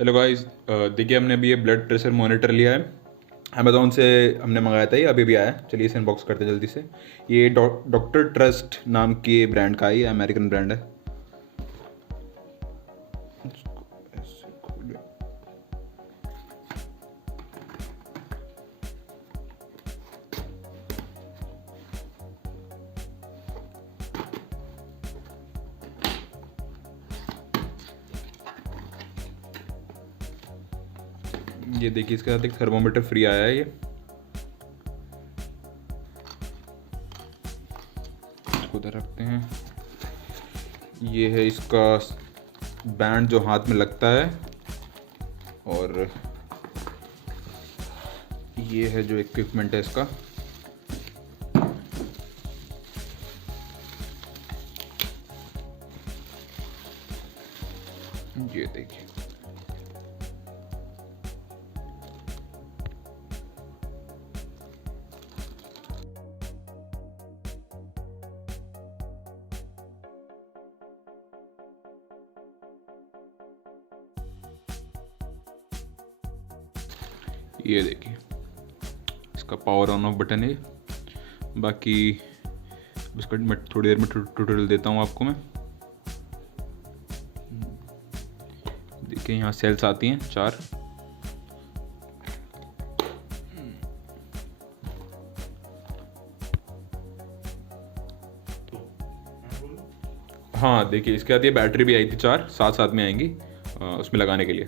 Hello guys, देखिए हमने अभी ये ब्लड प्रेशर मॉनिटर लिया है। अमेज़ॉन से हमने मंगाया था, ये अभी भी आया है। चलिए इसे अनबॉक्स करते हैं जल्दी से। ये डॉक्टर ट्रस्ट नाम की ब्रांड का है, ये अमेरिकन ब्रांड है। इसको ऐसे खोलें। ये देखिए, इसके साथ एक थर्मोमीटर फ्री आया है। ये इसको उधर रखते हैं। ये है इसका बैंड जो हाथ में लगता है, और ये है जो इक्विपमेंट है इसका। ये देखिए, ये देखिए इसका पावर ऑन ऑफ बटन है। बाकी इसका मैं थोड़ी देर में ट्यूटोरियल देता हूँ आपको मैं। देखिए यहाँ सेल्स आती हैं 4। हाँ देखिए, इसके साथ ये बैटरी भी आई थी 4, साथ साथ में आएंगी उसमें लगाने के लिए।